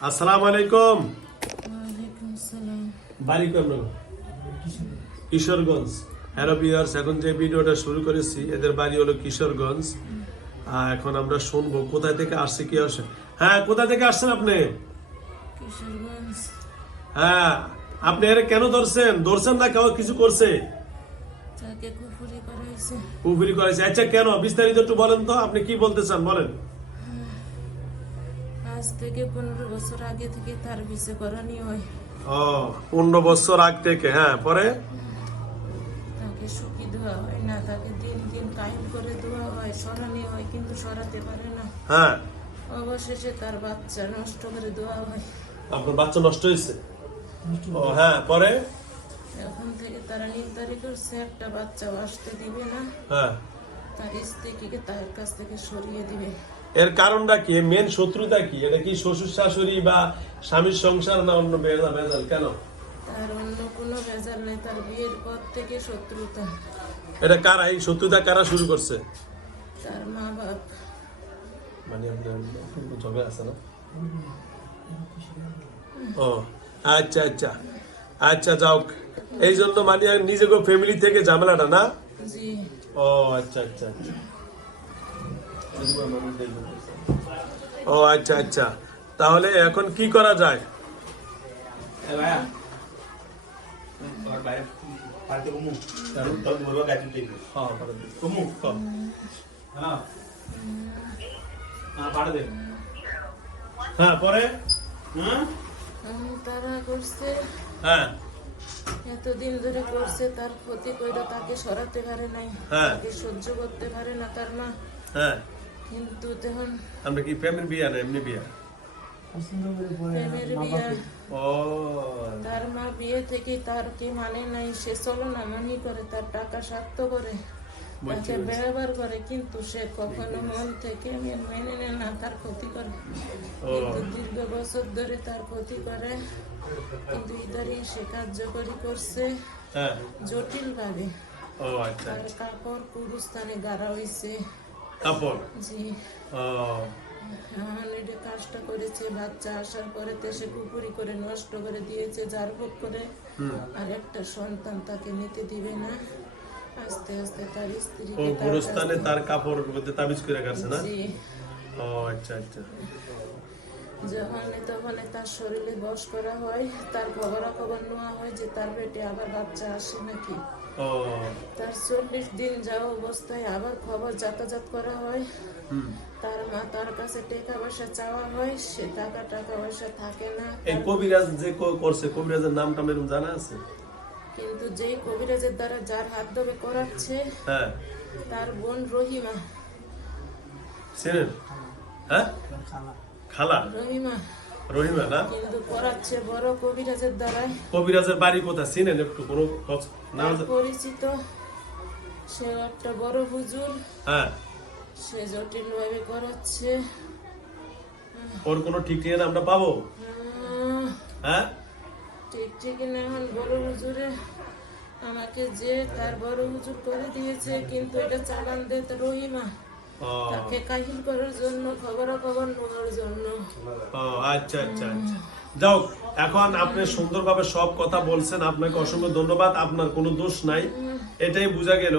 আসসালামু আলাইকুম। বাড়ি কেমন কিশোরগঞ্জ। হ্যালো বিয়ার্স এখন যে ভিডিওটা শুরু করেছি এদের বাড়ি হলো কিশোরগঞ্জ। এখন আমরা শুনব থেকে আসছে কি আসে হ্যাঁ কোথা থেকে আসছেন আপনি? হ্যাঁ আপনি এর কেন ধরছেন? ধরছেন না কেউ কিছু করছে? কুফুরি করা কুফুরি করেছে আচ্ছা কেন? বিস্তারিত একটু বলেন তো আপনি কি বলতে চান? বলেন। আজ থেকে পনেরো বছর আগে থেকে তার বিষে করানি হয় ও পনেরো বছর আগ থেকে হ্যাঁ পরে? তাকে সুখী দেওয়া হয় না তাকে দিন দিন কায়েম করে দেওয়া হয় সরানি হয় কিন্তু সরাতে পারে না। হ্যাঁ। অবশেষে তার বাচ্চা নষ্ট করে দেওয়া হয়। আপনার বাচ্চা নষ্ট হয়েছে? ও হ্যাঁ পরে? এখন থেকে তারা নির্ধারিত করছে একটা বাচ্চা আসতে দিবে না। হ্যাঁ। তার স্ত্রীকে তার কাছ থেকে সরিয়ে দিবে। এর কারণটা কি? মেন শত্রুতা কি? এটা কি শ্বশুর শাশুড়ি বা স্বামীর সংসার না অন্য বেজা বেজাল কেন? তার অন্য কোনো ভেজাল নেই তার বিয়ের পর থেকে শত্রুতা। এটা কারা? এই শত্রুতা কারা শুরু করছে? তার মা বাপ। মানে আপনার একটু আছে না? ও আচ্ছা আচ্ছা। আচ্ছা যাও। এই জন্য মানে নিজেকে ফ্যামিলি থেকে ঝামেলাটা না? ও আচ্ছা আচ্ছা আচ্ছা। ও আচ্ছা আচ্ছা। তাহলে এখন কি করা যায়? হ্যাঁ। পরে? আমি তারা করছে। হ্যাঁ। এতদিন ধরে করছে তার ক্ষতি কইরা তাকে সরাতে পারে নাই। হ্যাঁ। তাকে সহ্য করতে পারে না তার মা। হ্যাঁ। কিন্তু তখন আমরা কি প্রেমের বিয়া না এমনি বিয়া? ও। তার মা বিয়ে থেকে তার কি মানে নাই সে চলো না মনি করে তার টাকা স্বার্থ করে তাকে ব্যবহার করে কিন্তু সে কখনো মন থেকে মেনে নেয় না তার ক্ষতি করে। কিন্তু দীর্ঘ বছর ধরে তার ক্ষতি করে কিন্তু ইদারিং সে কার্যকরী করছে হ্যাঁ। জটিল ভাবে ও আচ্ছা তার কাপড় কুরুস্থানে গাড়া হইছে। এখন এটা কাজটা করেছে বাচ্চা আসার পরে সে কুপুরি করে নষ্ট করে দিয়েছে যার ভোগ করে। আর একটা সন্তান তাকে নিতে দিবে না। আস্তে আস্তে তার ও তার গোরস্থানে তার কাপড় মধ্যে তাবিজ করে কাটছে না? ও আচ্ছা আচ্ছা। যখন তখন তার শরীরে বস করা হয় তার খবরাখবর নেওয়া হয় যে তার পেটে আবার বাচ্চা আসে নাকি? ও তার চল্লিশ দিন যাওয়া অবস্থায় আবার খবর যাতায়াত করা হয়। তার মা তার কাছে টাকা পয়সা চাওয়া হয় সে টাকা টাকা পয়সা থাকে না। এই কবিরাজ যে করছে কবিরাজের নামটা এরকম জানা আছে? কিন্তু যেই কবিরাজের দ্বারা যার হাত ধরে করাচ্ছে হ্যাঁ। তার বোন রহিমা। চিনেন হ্যাঁ? খালা? রহিমা। রহিমা না কিন্তু করাচ্ছে বড় কবিরাজের বাড়ি কোথায়? চিনেন একটু কোনো না পরিচিত সে একটা বড় হুজুর। হ্যাঁ। সে জটিল ভাবে করাচ্ছে। ওর কোনো ঠিক ঠিকানা আমরা পাবো? হ্যাঁ? ঠিক ঠিক না এখন বড় হুজুরে আমাকে যে তার বড় হুজুর করে দিয়েছে কিন্তু এটা চালান দে তো রহিমা তাকে কাহিল করার জন্য খবরাখবর নেওয়ার জন্য। ও আচ্ছা আচ্ছা। আচ্ছা যাও এখন আপনি সুন্দরভাবে সব কথা বলছেন। আপনাকে অসংখ্য ধন্যবাদ আপনার কোনো দোষ নাই। এটাই বোঝা গেল।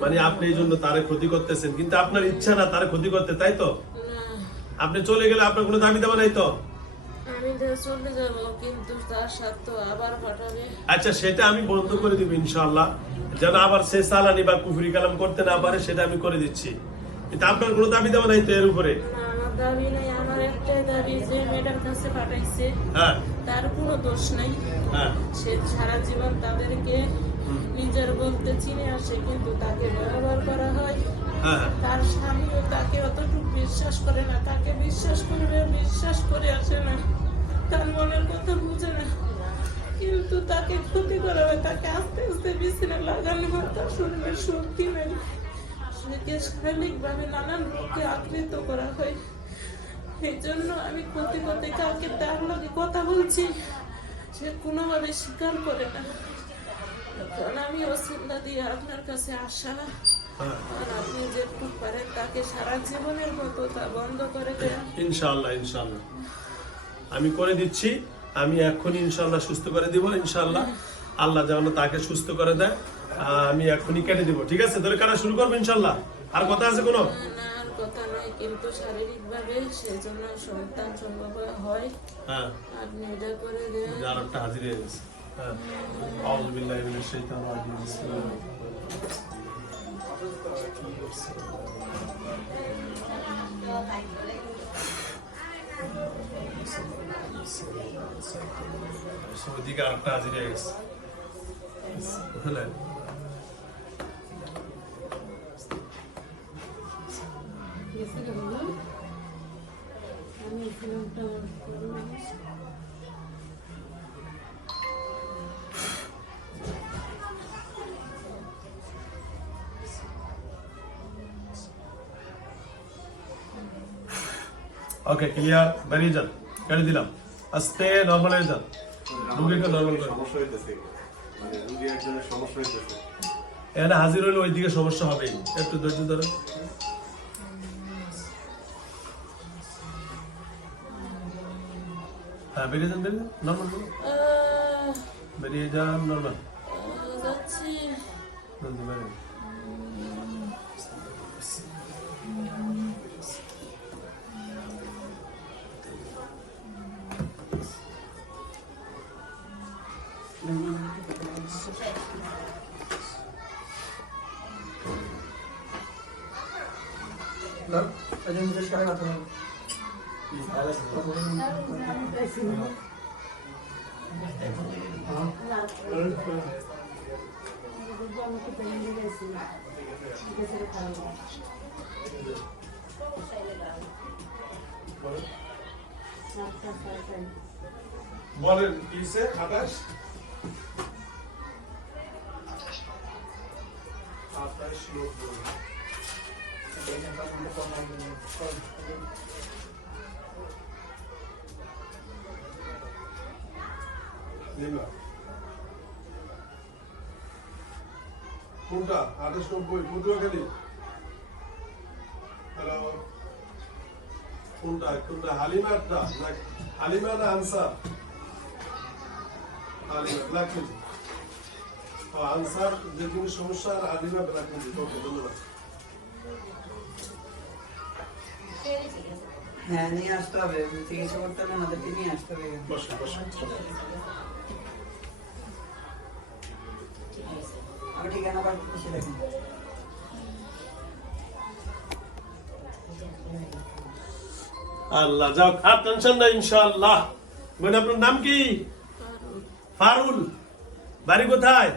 মানে আপনি এই জন্য তারে ক্ষতি করতেছেন। কিন্তু আপনার ইচ্ছা না তারে ক্ষতি করতে তাই তো? আপনি চলে গেলে আপনার কোনো দাবি দাবা নাই তো? আচ্ছা সেটা আমি বন্ধ করে দিব ইনশাল্লাহ যেন আবার সে সালানি বা কুফরি কালাম করতে না পারে সেটা আমি করে দিচ্ছি। কিন্তু আপনার কোনো দাবি দাবা নাই তো এর উপরে? দাবি নাই আমার একটাই দাবি যে ম্যাডাম কাছে পাঠাইছে। হ্যাঁ। তার কোনো দোষ নাই। হ্যাঁ। সে সারা জীবন তাদেরকে নিজের বলতে চিনে আসে কিন্তু তাকে ব্যবহার করা হয়। হ্যাঁ। তার স্বামীও তাকে অতটুকু বিশ্বাস করে না তাকে বিশ্বাস করবে বিশ্বাস করে আসে না। তার মনের কথা বুঝে না। কিন্তু তাকে ক্ষতি করা হয় তাকে আস্তে আস্তে বিছানা লাগানো হয় তার শরীরের শক্তি নেই। সেকে শারীরিকভাবে নানান রোগে আক্রান্ত করা হয়। এই জন্য আমি ক্ষতি করতে কাউকে তার লগে কথা বলছি। সে কোনোভাবে স্বীকার করে না। এখন আমি অসুবিধা দিয়ে আপনার কাছে আসা। হ্যাঁ। আর আপনি যেটুকু পারেন তাকে সারা জীবনের মতো তা বন্ধ করে দেন। ইনশাআল্লাহ ইনশাআল্লাহ। আমি করে দিচ্ছি। আমি এক্ষুনি ইনশাল্লাহ সুস্থ করে দিব ইনশাল্লাহ আল্লাহ যেন তাকে সুস্থ করে দেয়। আমি এখনই কেটে দিব। ঠিক আছে? তাহলে কাটা শুরু করব ইনশাল্লাহ আর কথা আছে কোনো? কথা নয় কিন্তু শারীরিক ভাবে সেই জন্য সন্তান সম্ভব হয়। হ্যাঁ। আপনি এটা করে দেন যে আর একটা হাজির হয়ে গেছে। হ্যাঁ। আউযু বিল্লাহি মিনাশ শাইতানির রাজিম। বিসমিল্লাহ ওইদিকে আর একটা হাজির হয়ে গেছে। বুঝলেন? ওকে ক্লিয়ার বেরিয়ে যান কেটে দিলাম আস্তে নর্মাল হয়ে যান রুগীকে নর্মাল করে সমস্যা হইতেছে। মানে রুগী একজনের সমস্যা হইতেছে। এখানে হাজির হলে ওইদিকে সমস্যা হবেই। একটু ধৈর্য ধরে হ্যাঁ বেরিয়ে যান বেরিয়ে যান নর্মাল আহ, বেরিয়ে যান নর্মাল আহ, যাচ্ছি বলেন কিসে আঠাশ আঠাশ নব্বই নিলাম। কোনটা? আঠাশ নব্বই পটুয়াখালী। হ্যালো। কোনটা? কোনটা? হালিমারটা? না হালিমা না আনসার? হালিমা ব্ল্যাক আনসার যে কোনো সমস্যা আর হালিমা ব্ল্যাক ধন্যবাদ। হ্যাঁ নিয়ে আসতে হবে। চিকিৎসা করতে হবে ওনাদেরকে নিয়ে আসতে হবে বসুন বসুন আল্লাহ, যাও আর টেনশন নাই, ইনশাআল্লাহ। বোন আপনার নাম কি? ফারুল। বাড়ি কোথায়?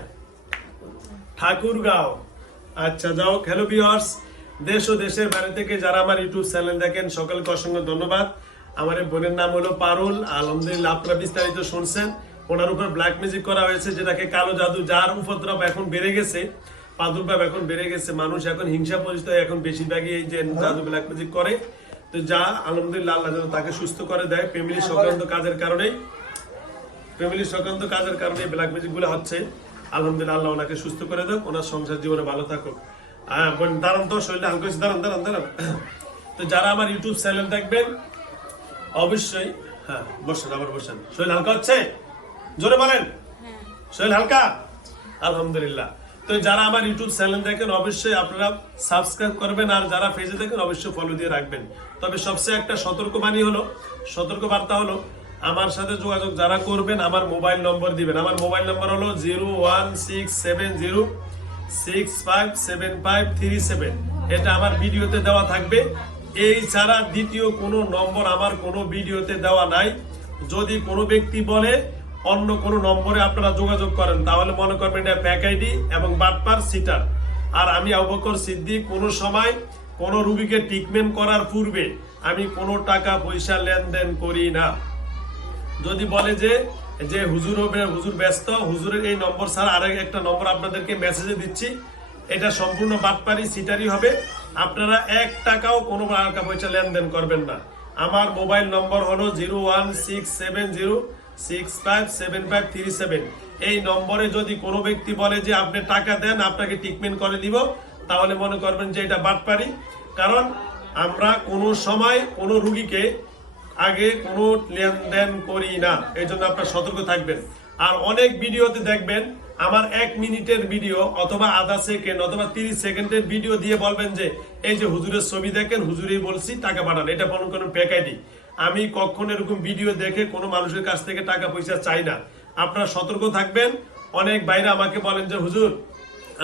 ঠাকুরগাঁও। আচ্ছা যাও হ্যালো ভিউয়ার্স দেশ ও দেশের বাইরে থেকে যারা আমার ইউটিউব চ্যানেল দেখেন, সকলকে অসংখ্য ধন্যবাদ। আমার বোনের নাম হলো পারুল। আলহামদুলিল্লাহ, আপনারা বিস্তারিত শুনছেন। ওনার উপর ব্ল্যাক ম্যাজিক করা হয়েছে, যেটাকে কালো জাদু, যার উপদ্রব এখন বেড়ে গেছে, প্রাদুর্ভাব এখন বেড়ে গেছে, মানুষ এখন হিংসা পরিচিত এখন বেশিরভাগই এই যে জাদু ব্ল্যাক ম্যাজিক করে। তো যা আলহামদুলিল্লাহ আল্লাহ তাকে সুস্থ করে দেয় ফ্যামিলি সংক্রান্ত কাজের কারণেই। ফ্যামিলি সংক্রান্ত কাজের কারণে ব্ল্যাক ম্যাজিকগুলো হচ্ছে। আলহামদুলিল্লাহ আল্লাহ ওনাকে সুস্থ করে দেয় ওনার সংসার জীবনে ভালো থাকুক। হ্যাঁ দাঁড়ান তো, শরীরটা হালকা দাঁড়ান দাঁড়ান দাঁড়ান। তো যারা আমার ইউটিউব চ্যানেল দেখবেন, অবশ্যই হ্যাঁ বসেন, আবার বসেন। শরীর হালকা হচ্ছে? জোরে বলেন। হ্যাঁ। শরীর হালকা? আলহামদুলিল্লাহ। তো যারা আমার ইউটিউব চ্যানেল দেখেন অবশ্যই আপনারা সাবস্ক্রাইব করবেন আর যারা পেজে দেখেন অবশ্যই ফলো দিয়ে রাখবেন। তবে সবচেয়ে একটা সতর্কবাণী হলো সতর্ক বার্তা হলো আমার সাথে যোগাযোগ যারা করবেন আমার মোবাইল নম্বর দিবেন। আমার মোবাইল নম্বর হলো zero one six seven zero six five seven five three seven. এটা আমার ভিডিওতে দেওয়া থাকবে। এই ছাড়া দ্বিতীয় কোনো নম্বর আমার কোনো ভিডিওতে দেওয়া নাই। যদি কোনো ব্যক্তি বলে অন্য কোনো নম্বরে আপনারা যোগাযোগ করেন, তাহলে মনে করবেন এটা ফ্যাক আইডি এবং বাটপার সিটার আর আমি অবকর সিদ্দিক, কোনো সময় কোনো রুগীকে ট্রিটমেন্ট করার পূর্বে আমি কোনো টাকা পয়সা লেনদেন করি না। যদি বলে যে যে হুজুর হবে, হুজুর ব্যস্ত, হুজুরের এই নম্বর ছাড়া আরেক একটা নম্বর আপনাদেরকে মেসেজে দিচ্ছি। এটা সম্পূর্ণ বাটপারি সিটারি হবে। আপনারা এক টাকাও কোনো টাকা পয়সা লেনদেন করবেন না। আমার মোবাইল নম্বর হলো zero one six seven zero এই নম্বরে যদি কোনো ব্যক্তি বলে যে আপনি টাকা দেন, আপনাকে ট্রিটমেন্ট করে দিব, তাহলে মনে করবেন যে এটা কারণ আমরা কোনো সময় কোনো রুগীকে আগে কোনো লেনদেন করি না এই জন্য আপনার সতর্ক থাকবেন। আর অনেক ভিডিওতে দেখবেন, আমার এক মিনিটের ভিডিও অথবা আধা সেকেন্ড অথবা তিরিশ সেকেন্ডের ভিডিও দিয়ে বলবেন যে, এই যে হুজুরের ছবি দেখেন, হুজুরেই বলছি, টাকা পাঠান। এটা কোনো কোনো প্যাকাইটি আমি কখনো এরকম ভিডিও দেখে কোনো মানুষের কাছ থেকে টাকা পয়সা চাই না। আপনারা সতর্ক থাকবেন। অনেক বাইরে আমাকে বলেন যে, হুজুর,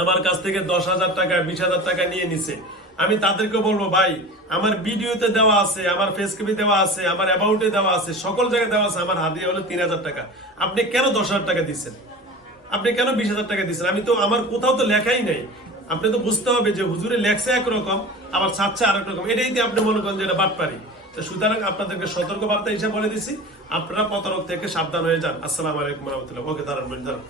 আমার কাছ থেকে দশ হাজার টাকা, বিশ হাজার টাকা নিয়ে নিছে। আমি তাদেরকে বলব, ভাই, আমার ভিডিওতে দেওয়া আছে, আমার ফেসবুকে দেওয়া আছে, আমার অ্যাবাউটে দেওয়া আছে, সকল জায়গায় দেওয়া আছে, আমার হাতে হলো তিন হাজার টাকা। আপনি কেন দশ হাজার টাকা দিচ্ছেন আপনি কেন বিশ হাজার টাকা দিচ্ছেন আমি তো, আমার কোথাও তো লেখাই নাই। আপনি তো বুঝতে হবে যে, হুজুরে লেখছে একরকম, আবার ছাড়ছে আরেক রকম। এটাই দিয়ে আপনি মনে করেন যে, এটা বাটপারি। সুতরাং আপনাদেরকে সতর্ক বার্তা হিসাবে বলে দিছি, আপনারা প্রতারক থেকে সাবধান হয়ে যান। আসসালামু আলাইকুম রহমতুল্লাহ। ওকে, দাঁড়ান দাঁড়ান।